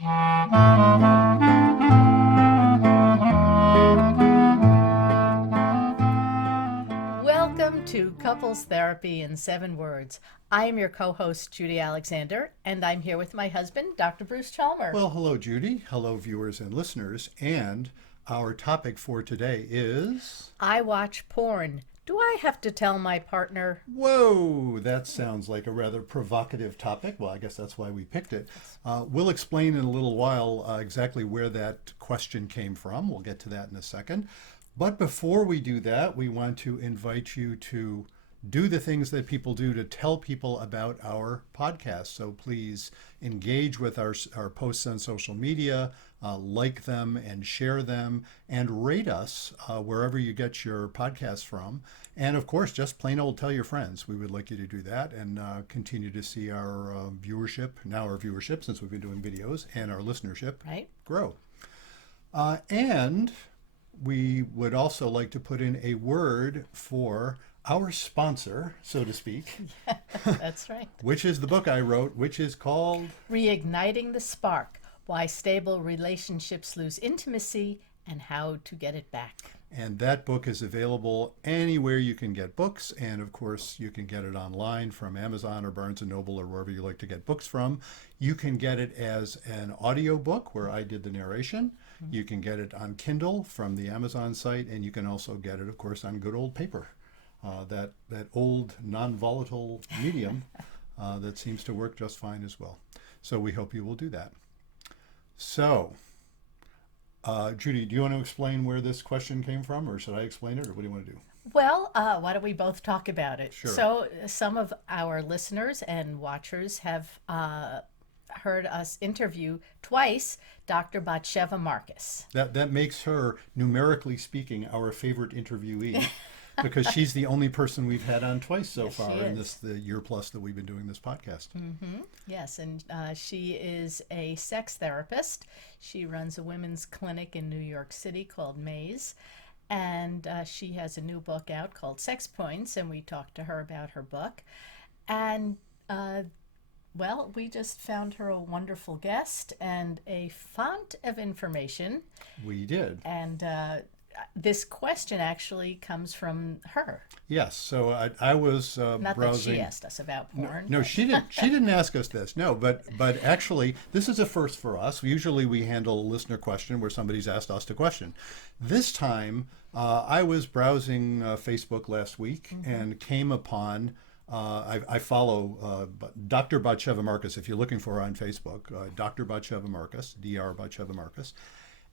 Welcome to Couples Therapy in 7 Words. I am your co-host, Judy Alexander, and I'm here with my husband, Dr. Bruce Chalmer. Well, hello, Judy. Hello, viewers and listeners. And our topic for today is. I watch porn. Do I have to tell my partner? Whoa, that sounds like a rather provocative topic. Well, I guess that's why we picked it. We'll explain in a little while exactly where that question came from. We'll get to that in a second. But before we do that, we want to invite you to do the things that people do to tell people about our podcast. So please engage with our posts on social media, like them and share them, and rate us wherever you get your podcasts from. And of course, just plain old tell your friends. We would like you to do that and continue to see our viewership, since we've been doing videos, and our listenership grow. And we would also like to put in a word for our sponsor, so to speak. That's right. Which is the book I wrote, which is called Reigniting the Spark: Why Stable Relationships Lose Intimacy and How to Get It Back. And that book is available anywhere you can get books. And of course, you can get it online from Amazon or Barnes & Noble or wherever you like to get books from. You can get it as an audio book where I did the narration. You can get it on Kindle from the Amazon site. And you can also get it, of course, on good old paper. That old non-volatile medium that seems to work just fine as well. So we hope you will do that. So, Judy, do you want to explain where this question came from, or should I explain it, or what do you want to do? Well, why don't we both talk about it? Sure. So some of our listeners and watchers have heard us interview twice Dr. Sheva Marcus. That makes her, numerically speaking, our favorite interviewee. Because she's the only person we've had on twice so Yes, far she in is. the year plus that we've been doing this podcast. Yes, and she is a sex therapist. She runs a women's clinic in New York City called Maze. And she has a new book out called Sex Points, and we talked to her about her book. And, well, we just found her a wonderful guest and a font of information. We did. And this question actually comes from her. Yes. So I was Not browsing. that she asked us about porn. No, but- she didn't. She didn't ask us this. No, but actually, this is a first for us. Usually, we handle a listener question where somebody's asked us a question. This time, I was browsing Facebook last week and came upon. I follow Dr. Sheva Marcus. If you're looking for her on Facebook, Dr. Sheva Marcus, Dr. Sheva Marcus.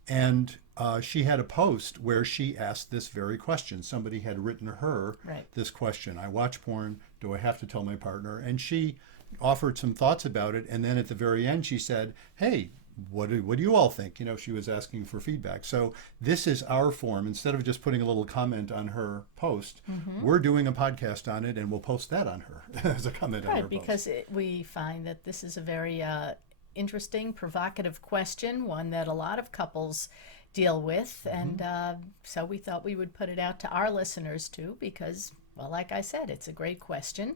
And she had a post where she asked this very question. Somebody had written her this question. I watch porn. Do I have to tell my partner? And she offered some thoughts about it. And then at the very end, she said, hey, what do you all think? You know, she was asking for feedback. So this is our form. Instead of just putting a little comment on her post, we're doing a podcast on it, and we'll post that on her as a comment on her Right, because we find that this is a very interesting, provocative question, one that a lot of couples deal with. And so we thought we would put it out to our listeners too, because, well, like I said, it's a great question.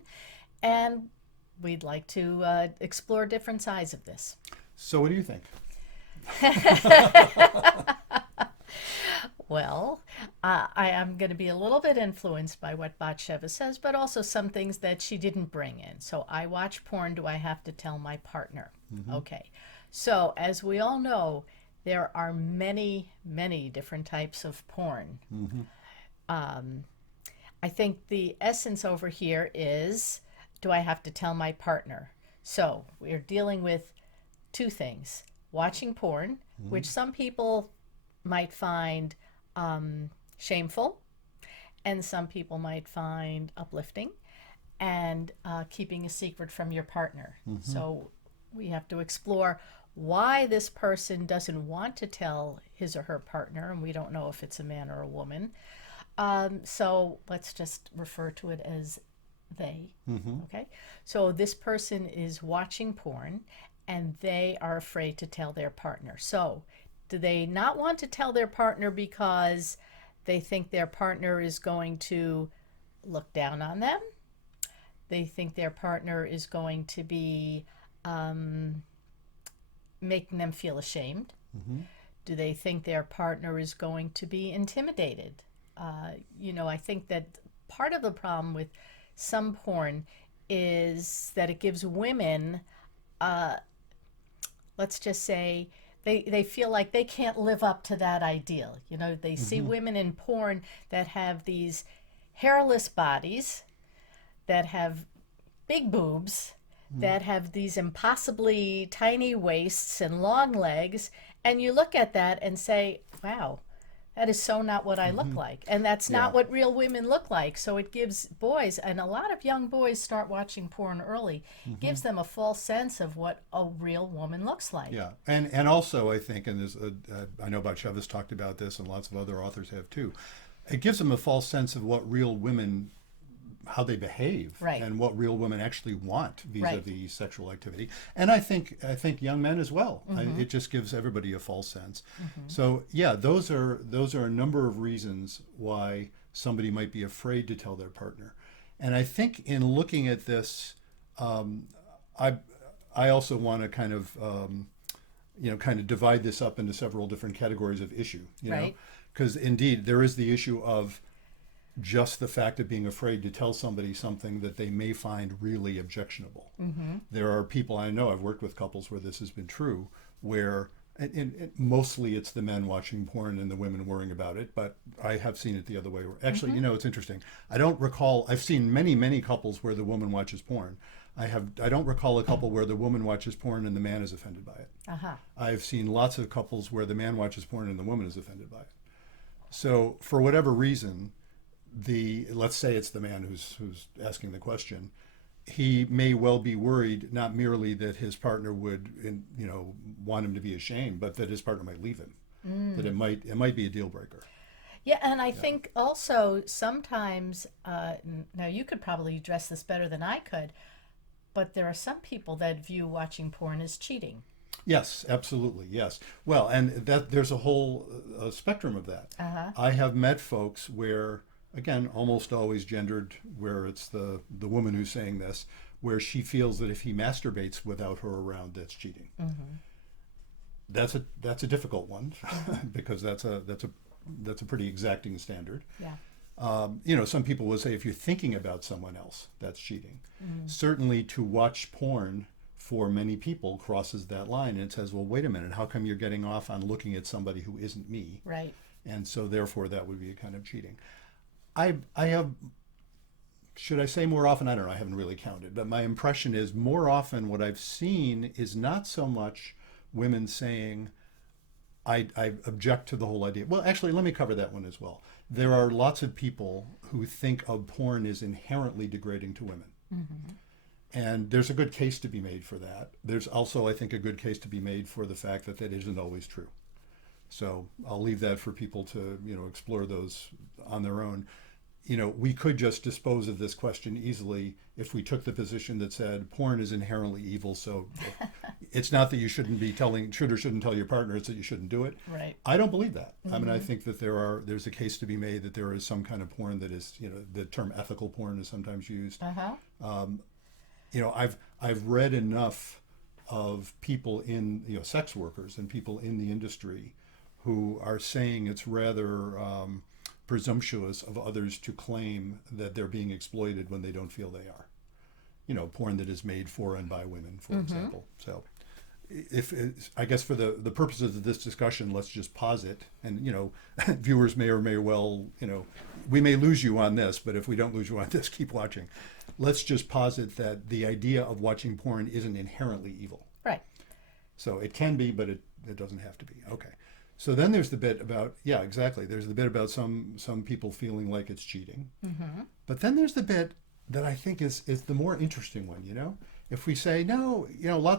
And we'd like to explore different sides of this. So what do you think? Well, I am going to be a little bit influenced by what Batsheva says, but also some things that she didn't bring in. So I watch porn. Do I have to tell my partner? Okay. So as we all know, there are many, many different types of porn. I think the essence over here is, do I have to tell my partner? So we're dealing with two things: watching porn, which some people might find shameful, and some people might find uplifting, and keeping a secret from your partner. So we have to explore why this person doesn't want to tell his or her partner, and we don't know if it's a man or a woman. So let's just refer to it as they. Okay? So this person is watching porn, and they are afraid to tell their partner. So do they not want to tell their partner because they think their partner is going to look down on them? They think their partner is going to be making them feel ashamed? Mm-hmm. Do they think their partner is going to be intimidated? I think that part of the problem with some porn is that it gives women, let's just say, they feel like they can't live up to that ideal. They see Mm-hmm. women in porn that have these hairless bodies, that have big boobs, that have these impossibly tiny waists and long legs, and you look at that and say, wow, that is so not what I look Mm-hmm. like. And that's Yeah. not what real women look like. So it gives boys, and a lot of young boys start watching porn early, Mm-hmm. gives them a false sense of what a real woman looks like. Yeah, and also I think, and there's I know about Sheva's talked about this, and lots of other authors have too. It gives them a false sense of what real women, how they behave, Right. and what real women actually want Right. vis-a-vis sexual activity. And I think young men as well. Mm-hmm. It just gives everybody a false sense. Mm-hmm. So yeah, those are a number of reasons why somebody might be afraid to tell their partner. And I think in looking at this, um, I I also want to kind of divide this up into several different categories of issue, Right. because indeed there is the issue of just the fact of being afraid to tell somebody something that they may find really objectionable. Mm-hmm. There are people, I know I've worked with couples where this has been true, where mostly it's the men watching porn and the women worrying about it, but I have seen it the other way. Actually, it's interesting. I don't recall, I've seen many, many couples where the woman watches porn. I don't recall a couple where the woman watches porn and the man is offended by it. Uh-huh. I've seen lots of couples where the man watches porn and the woman is offended by it. So for whatever reason, let's say it's the man who's asking the question, he may well be worried not merely that his partner would want him to be ashamed, but that his partner might leave him, that it might be a deal breaker. Yeah, and I think also sometimes, now you could probably address this better than I could, but there are some people that view watching porn as cheating. Yes, absolutely. Yes. Well, and that there's a whole spectrum of that. Uh-huh. I have met folks where, again, almost always gendered, where it's the woman who's saying this, where she feels that if he masturbates without her around, that's cheating. Mm-hmm. That's a difficult one because that's a pretty exacting standard. Yeah. Some people will say if you're thinking about someone else, that's cheating. Mm-hmm. Certainly, to watch porn for many people crosses that line and it says, well, wait a minute, how come you're getting off on looking at somebody who isn't me? Right. And so therefore that would be a kind of cheating. I have, should I say more often? I don't know, I haven't really counted, but my impression is more often what I've seen is not so much women saying, I object to the whole idea. Well, actually, let me cover that one as well. There are lots of people who think of porn as inherently degrading to women. Mm-hmm. And there's a good case to be made for that. There's also, I think, a good case to be made for the fact that that isn't always true. So I'll leave that for people to, explore those on their own. We could just dispose of this question easily if we took the position that said porn is inherently evil. So it's not that you should or shouldn't tell your partner, it's that you shouldn't do it. Right. I don't believe that. Mm-hmm. I mean, I think that there's a case to be made that there is some kind of porn that is, the term ethical porn is sometimes used. Uh-huh. I've read enough of people in, sex workers and people in the industry who are saying it's rather presumptuous of others to claim that they're being exploited when they don't feel they are. Porn that is made for and by women, for example. So I guess for the purposes of this discussion, let's just posit, and viewers may or may well, we may lose you on this, but if we don't lose you on this, keep watching. Let's just posit that the idea of watching porn isn't inherently evil. Right. So it can be, but it doesn't have to be. Okay. So then there's the bit about, yeah, exactly. There's the bit about some people feeling like it's cheating. Mm-hmm. But then there's the bit that I think is the more interesting one, If we say, no,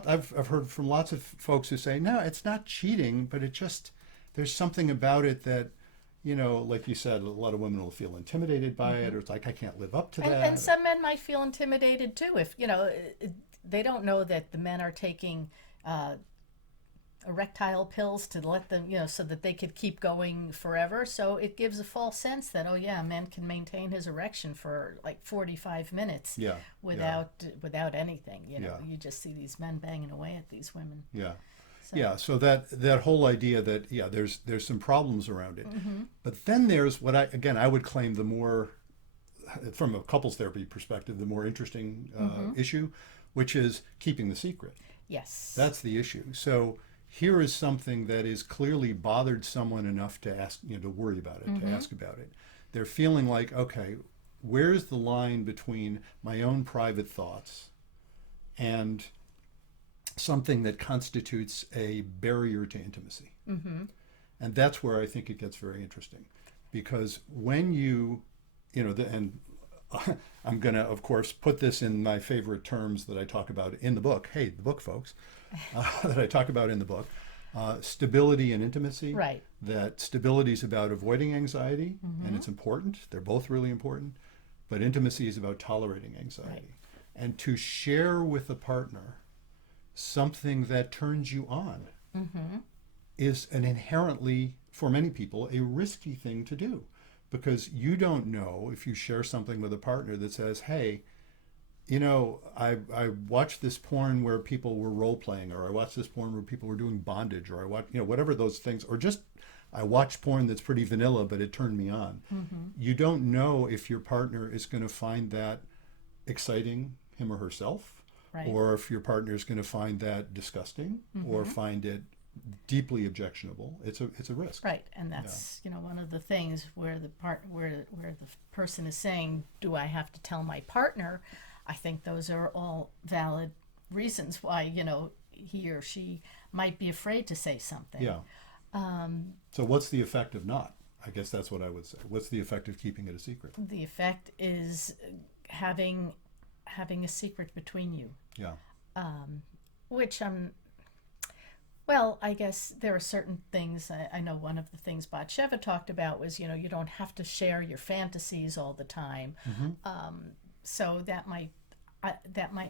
I've heard from lots of folks who say, no, it's not cheating, but there's something about it that, like you said, a lot of women will feel intimidated by it, or it's like, I can't live up to that. And some men might feel intimidated too if, they don't know that the men are taking erectile pills to let them, so that they could keep going forever. So it gives a false sense that, oh yeah, a man can maintain his erection for like 45 minutes without anything. You just see these men banging away at these women. Yeah. So. Yeah, so that whole idea that there's some problems around it, but then there's what I would claim the more, from a couples therapy perspective, the more interesting issue, which is keeping the secret. Yes. That's the issue. So here is something that is clearly bothered someone enough to ask, to worry about it, to ask about it. They're feeling like, okay, where's the line between my own private thoughts and something that constitutes a barrier to intimacy? And that's where I think it gets very interesting, because when and I'm going to, of course, put this in my favorite terms that I talk about in the book. Hey, the book, folks, that I talk about in the book. Stability and intimacy. Right. That stability is about avoiding anxiety, and it's important. They're both really important. But intimacy is about tolerating anxiety. Right. And to share with a partner something that turns you on is an inherently, for many people, a risky thing to do. Because you don't know, if you share something with a partner that says, hey, I watched this porn where people were role playing, or I watched this porn where people were doing bondage, or I watched, whatever those things, or just I watched porn that's pretty vanilla, but it turned me on. You don't know if your partner is going to find that exciting, him or herself, Right. or if your partner is going to find that disgusting, or find it deeply objectionable. It's a risk. Right, and that's one of the things where the person is saying, do I have to tell my partner? I think those are all valid reasons why he or she might be afraid to say something. Yeah. So what's the effect of not? I guess that's what I would say. What's the effect of keeping it a secret? The effect is having a secret between you. Yeah. Which well, I guess there are certain things. I know one of the things Sheva talked about was, you don't have to share your fantasies all the time. So that might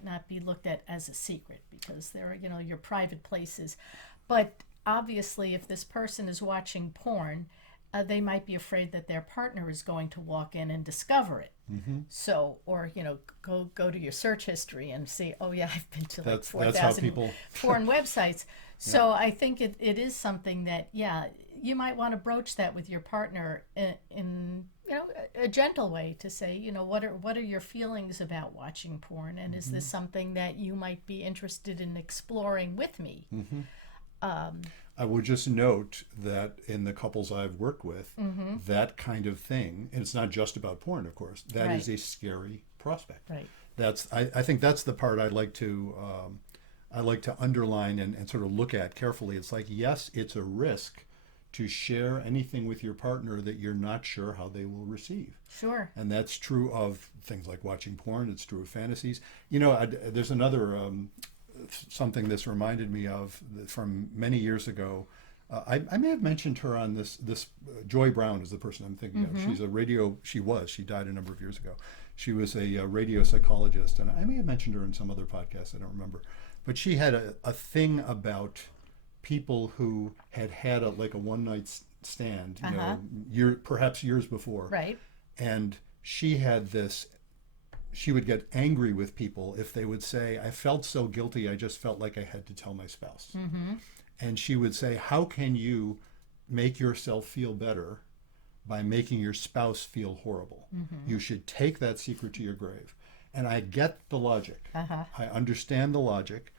not be looked at as a secret, because there are, your private places. But obviously, if this person is watching porn, they might be afraid that their partner is going to walk in and discover it. So, or go to your search history and see, oh yeah, I've been to like 4,000 porn websites. So I think it is something that you might want to broach that with your partner in a gentle way, to say, what are your feelings about watching porn, and is this something that you might be interested in exploring with me? I would just note that in the couples I've worked with, that kind of thing, and it's not just about porn, of course, that is a scary prospect. Right. I think that's the part I like to underline and sort of look at carefully. It's like, yes, it's a risk to share anything with your partner that you're not sure how they will receive. Sure. And that's true of things like watching porn. It's true of fantasies. There's another something this reminded me of from many years ago. I may have mentioned her on this Joy Brown is the person I'm thinking of. She died a number of years ago. She was a radio psychologist, and I may have mentioned her in some other podcast, I don't remember. But she had a thing about people who had a one-night stand, perhaps years before. Right. And she had this, she would get angry with people if they would say, I felt so guilty, I just felt like I had to tell my spouse. And she would say, how can you make yourself feel better by making your spouse feel horrible? You should take that secret to your grave. And I get the logic. I understand the logic.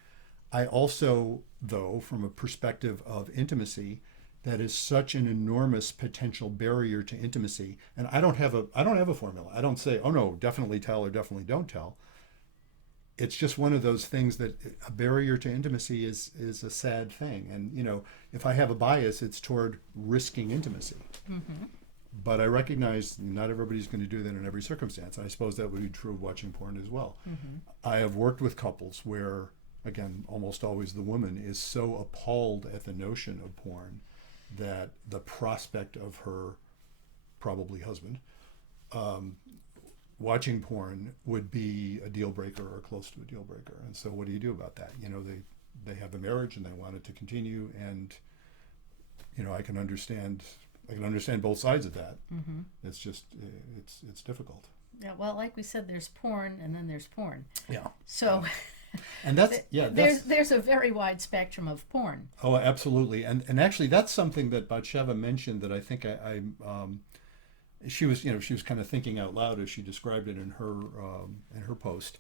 I also, though, from a perspective of intimacy, that is such an enormous potential barrier to intimacy. And I don't have a formula. I don't say, oh no, definitely tell or definitely don't tell. It's just one of those things that a barrier to intimacy is a sad thing. And if I have a bias, it's toward risking intimacy. But I recognize not everybody's going to do that in every circumstance. I suppose that would be true of watching porn as well. I have worked with couples where, again, almost always the woman is so appalled at the notion of porn that the prospect of her probably husband watching porn would be a deal breaker or close to a deal breaker. And so what do you do about that? They have a marriage and they want it to continue, and I can understand both sides of that. It's just it's difficult. Yeah, well, like we said, there's porn and then there's porn. Yeah. So And that's, yeah, that's, There's a very wide spectrum of porn. oh, absolutely. And actually, that's something that Batsheva mentioned that I think she was, she was kind of thinking out loud as she described it in her post.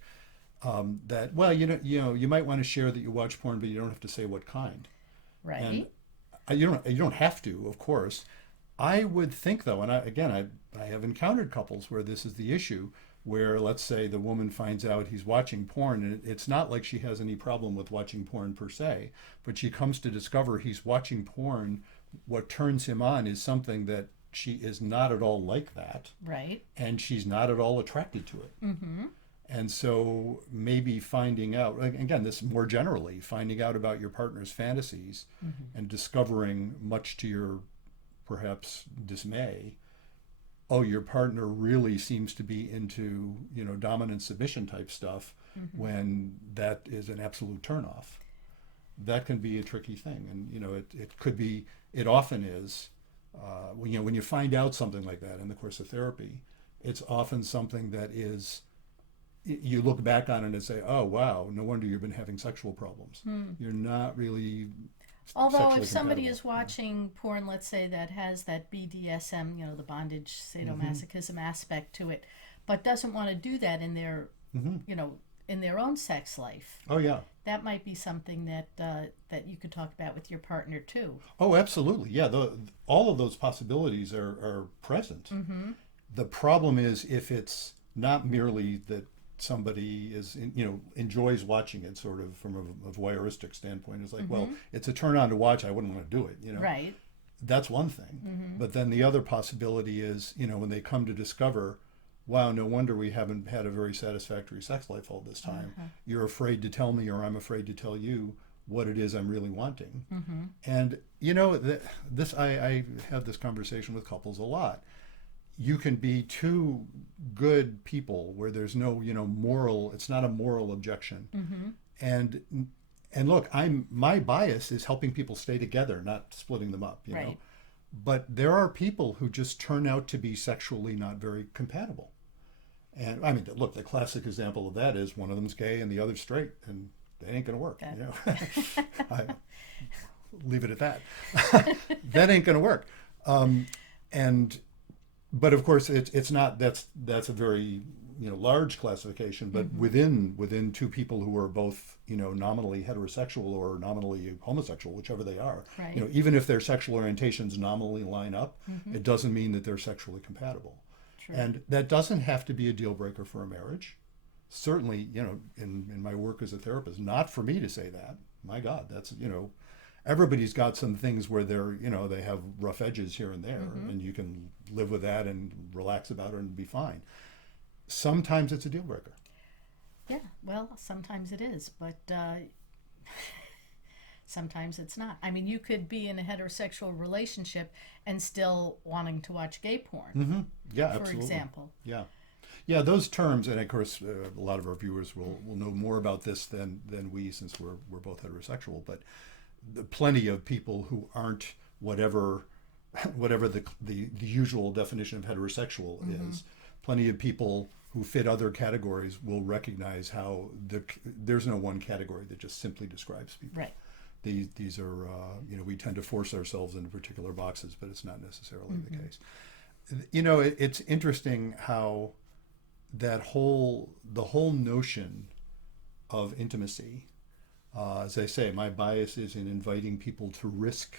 That, well, you might want to share that you watch porn, but you don't have to say what kind. Right. And you don't have to, of course. I would think though, and I have encountered couples where this is the issue, where let's say the woman finds out he's watching porn, and it's not like she has any problem with watching porn per se, but she comes to discover he's watching porn. What turns him on is something that she is not at all like that, Right. and she's not at all attracted to it. Mm-hmm. And so maybe finding out, again, this more generally, finding out about your partner's fantasies and discovering, much to your perhaps dismay, oh, your partner really seems to be into, dominant submission type stuff, when that is an absolute turnoff. That can be a tricky thing. And, it could be, it often is, when you find out something like that in the course of therapy, it's often something that is, you look back on it and say, oh, wow, no wonder you've been having sexual problems. You're not really Although sexually if somebody compatible. is watching porn, let's say, that has that BDSM, the bondage sadomasochism aspect to it, but doesn't want to do that in their, in their own sex life, Oh, yeah. that might be something that that you could talk about with your partner too. Oh, absolutely. Yeah, all of those possibilities are present. The problem is if it's not merely that somebody is, enjoys watching it sort of from a voyeuristic standpoint. It's like, well, it's a turn on to watch. I wouldn't want to do it, Right. That's one thing. But then the other possibility is, when they come to discover, wow, no wonder we haven't had a very satisfactory sex life all this time. You're afraid to tell me, or I'm afraid to tell you what it is I'm really wanting. And, I have this conversation with couples a lot. You can be two good people where there's no, moral, it's not a moral objection. And look, my bias is helping people stay together, not splitting them up, Right. But there are people who just turn out to be sexually not very compatible. And I mean, look, the classic example of that is one of them's gay and the other's straight, and they ain't going to work, I leave it at that. That ain't going to work. But of course, it's not. That's a very large classification. But within two people who are both nominally heterosexual or nominally homosexual, whichever they are, Right. Even if their sexual orientations nominally line up, it doesn't mean that they're sexually compatible. True. And that doesn't have to be a deal breaker for a marriage. Certainly, in my work as a therapist, not for me to say that. My God, that's everybody's got some things where they're, they have rough edges here and there, and you can live with that and relax about it and be fine. Sometimes it's a deal breaker. Yeah, well, sometimes it is, but sometimes it's not. I mean, you could be in a heterosexual relationship and still wanting to watch gay porn, Yeah, for absolutely. example. Yeah. Yeah, those terms, and of course, a lot of our viewers will know more about this than we, since we're both heterosexual, but plenty of people who aren't whatever the usual definition of heterosexual is. Plenty of people who fit other categories will recognize how there's no one category that just simply describes people. Right. These are we tend to force ourselves into particular boxes, but it's not necessarily the case. It's interesting how the whole notion of intimacy. As I say, my bias is in inviting people to risk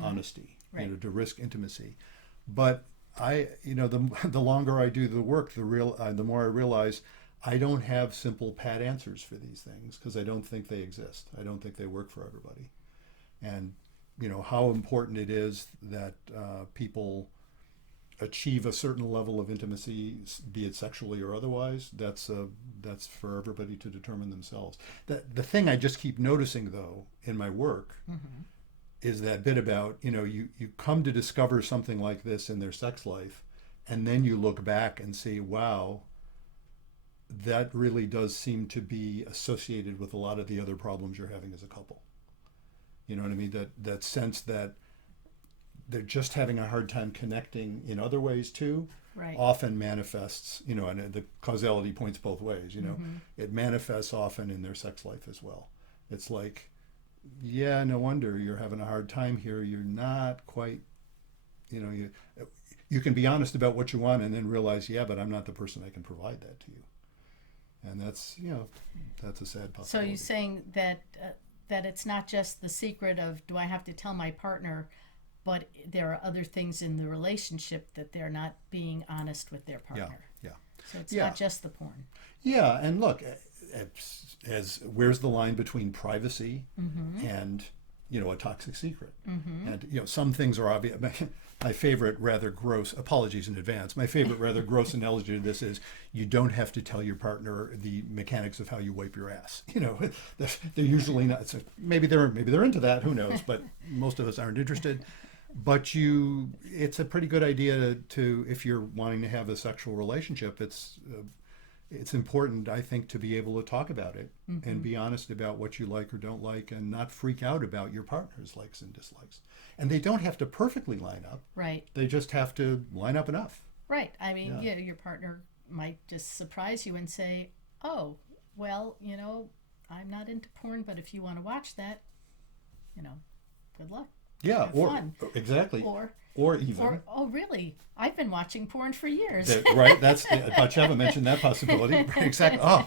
honesty, Right. to risk intimacy. But the longer I do the work, the more I realize I don't have simple pat answers for these things, because I don't think they exist. I don't think they work for everybody. And how important it is that people achieve a certain level of intimacy, be it sexually or otherwise, that's for everybody to determine themselves. The thing I just keep noticing, though, in my work is that bit about, you come to discover something like this in their sex life, and then you look back and see, wow, that really does seem to be associated with a lot of the other problems you're having as a couple. You know what I mean? That sense that they're just having a hard time connecting in other ways too, Right. often manifests, and the causality points both ways, it manifests often in their sex life as well. It's like, yeah, no wonder you're having a hard time here. You're not quite, you can be honest about what you want and then realize, yeah, but I'm not the person that can provide that to you. And that's, that's a sad possibility. So you're saying that that it's not just the secret of, do I have to tell my partner, but there are other things in the relationship that they're not being honest with their partner. Yeah. So it's not just the porn. Yeah, and look, as where's the line between privacy and a toxic secret? And some things are obvious. My favorite rather gross, apologies in advance, my favorite rather gross analogy to this is, you don't have to tell your partner the mechanics of how you wipe your ass. They're usually not. So maybe they're into that, who knows, but most of us aren't interested. But it's a pretty good idea to, if you're wanting to have a sexual relationship, it's important, I think, to be able to talk about it and be honest about what you like or don't like, and not freak out about your partner's likes and dislikes. And they don't have to perfectly line up. Right. They just have to line up enough. Right. I mean, your partner might just surprise you and say, oh, well, I'm not into porn, but if you want to watch that, good luck. Yeah, Have or fun. Exactly. Or even. Oh, really? I've been watching porn for years. Right. That's Sheva mentioned that possibility. Exactly. Oh,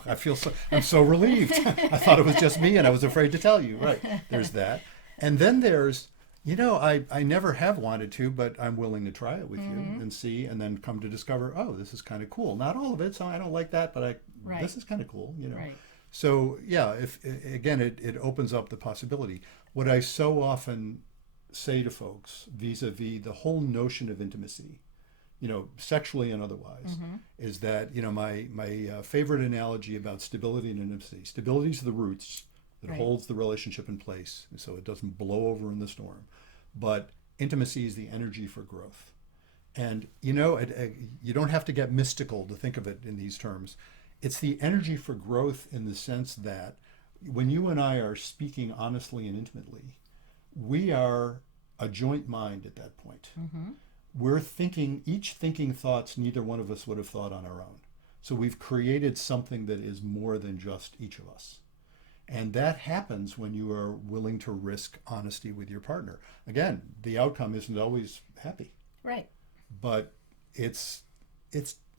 I'm so relieved. I thought it was just me, and I was afraid to tell you. Right. There's that, and then there's, I never have wanted to, but I'm willing to try it with you and see, and then come to discover, oh, this is kind of cool. Not all of it, so I don't like that, but this is kind of cool. Right. So yeah, if again, it opens up the possibility. What I so often say to folks vis-a-vis the whole notion of intimacy, sexually and otherwise, is that, my favorite analogy about stability and intimacy. Stability is the roots that holds the relationship in place so it doesn't blow over in the storm. But intimacy is the energy for growth. And, you don't have to get mystical to think of it in these terms. It's the energy for growth in the sense that when you and I are speaking honestly and intimately, we are a joint mind at that point. We're each thinking thoughts neither one of us would have thought on our own. So we've created something that is more than just each of us. And that happens when you are willing to risk honesty with your partner. Again, the outcome isn't always happy. Right. But it's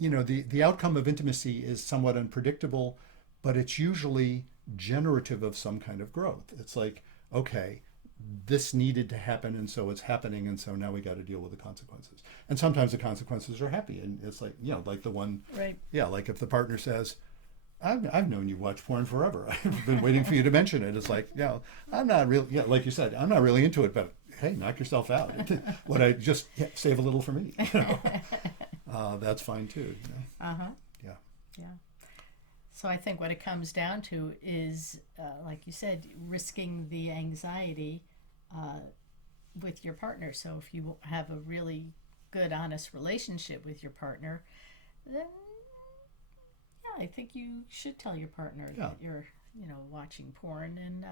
the outcome of intimacy is somewhat unpredictable, but it's usually generative of some kind of growth. It's like, okay, this needed to happen, and so it's happening, and so now we got to deal with the consequences. And sometimes the consequences are happy, and it's like, like the one, right. Yeah, like if the partner says, I've known you watch porn forever. I've been waiting for you to mention it. It's like, I'm not really, like you said, I'm not really into it, but hey, knock yourself out. Would I just save a little for me? That's fine too. Yeah. Yeah. So I think what it comes down to is, like you said, risking the anxiety with your partner. So if you have a really good, honest relationship with your partner, then I think you should tell your partner that you're, watching porn, and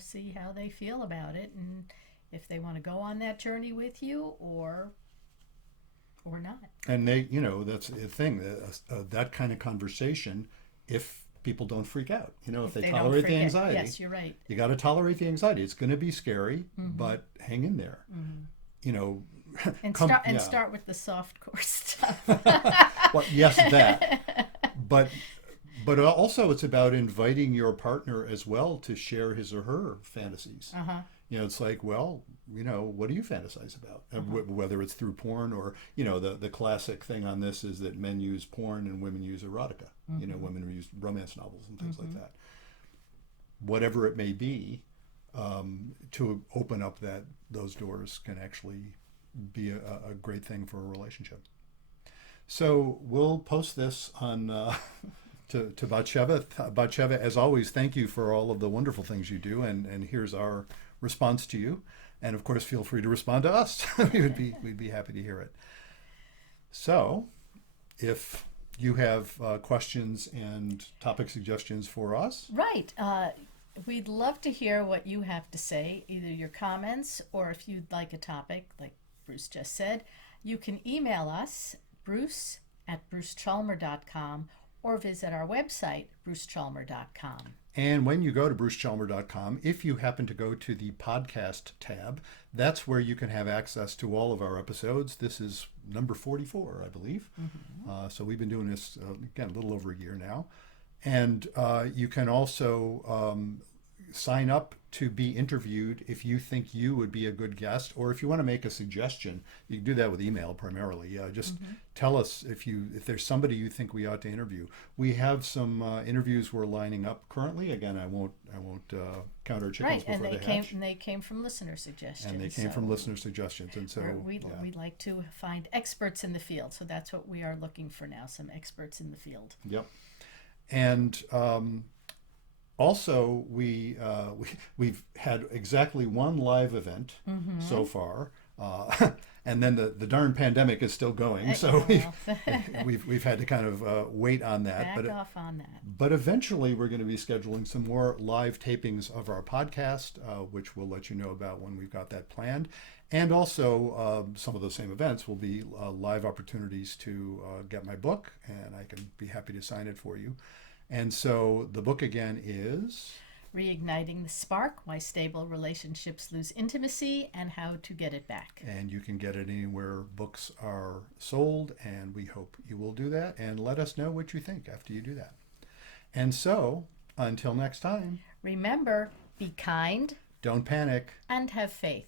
see how they feel about it, and if they want to go on that journey with you or not. And they, that's the thing, that kind of conversation, if people don't freak out, if they tolerate the anxiety. Yes, you're right. You got to tolerate the anxiety. It's going to be scary, but hang in there. And start with the soft core stuff. Well, yes, that. But also it's about inviting your partner as well to share his or her fantasies. It's like, well, what do you fantasize about? Whether it's through porn or, the classic thing on this is that men use porn and women use erotica. Women use romance novels and things like that. Whatever it may be, to open up those doors can actually be a great thing for a relationship. So we'll post this on to Batsheva. Batsheva, as always, thank you for all of the wonderful things you do, and here's our response to you. And of course, feel free to respond to us. We'd be happy to hear it. So, if you have questions and topic suggestions for us, right? We'd love to hear what you have to say, either your comments or if you'd like a topic, like Bruce just said, you can email us bruce@brucechalmer.com or visit our website, brucechalmer.com. And when you go to brucechalmer.com, if you happen to go to the podcast tab, that's where you can have access to all of our episodes. This is number 44, I believe. So we've been doing this, again, a little over a year now. And you can also sign up to be interviewed if you think you would be a good guest, or if you want to make a suggestion. You can do that with email primarily. Just tell us if there's somebody you think we ought to interview. We have some interviews we're lining up currently. Again, I won't count our chickens before they hatch. And they came from listener suggestions. And they came from listener suggestions, and so we like to find experts in the field. So that's what we are looking for now: some experts in the field. Yep. And also, we've had exactly one live event so far, and then the darn pandemic is still going. So we've had to kind of wait on that. Back off on that. But eventually, we're going to be scheduling some more live tapings of our podcast, which we'll let you know about when we've got that planned. And also, some of those same events will be live opportunities to get my book, and I can be happy to sign it for you. And so the book again is Reigniting the Spark: Why Stable Relationships Lose Intimacy and How to Get It Back. And you can get it anywhere books are sold, and we hope you will do that. And let us know what you think after you do that. And so, until next time, remember, be kind, don't panic, and have faith.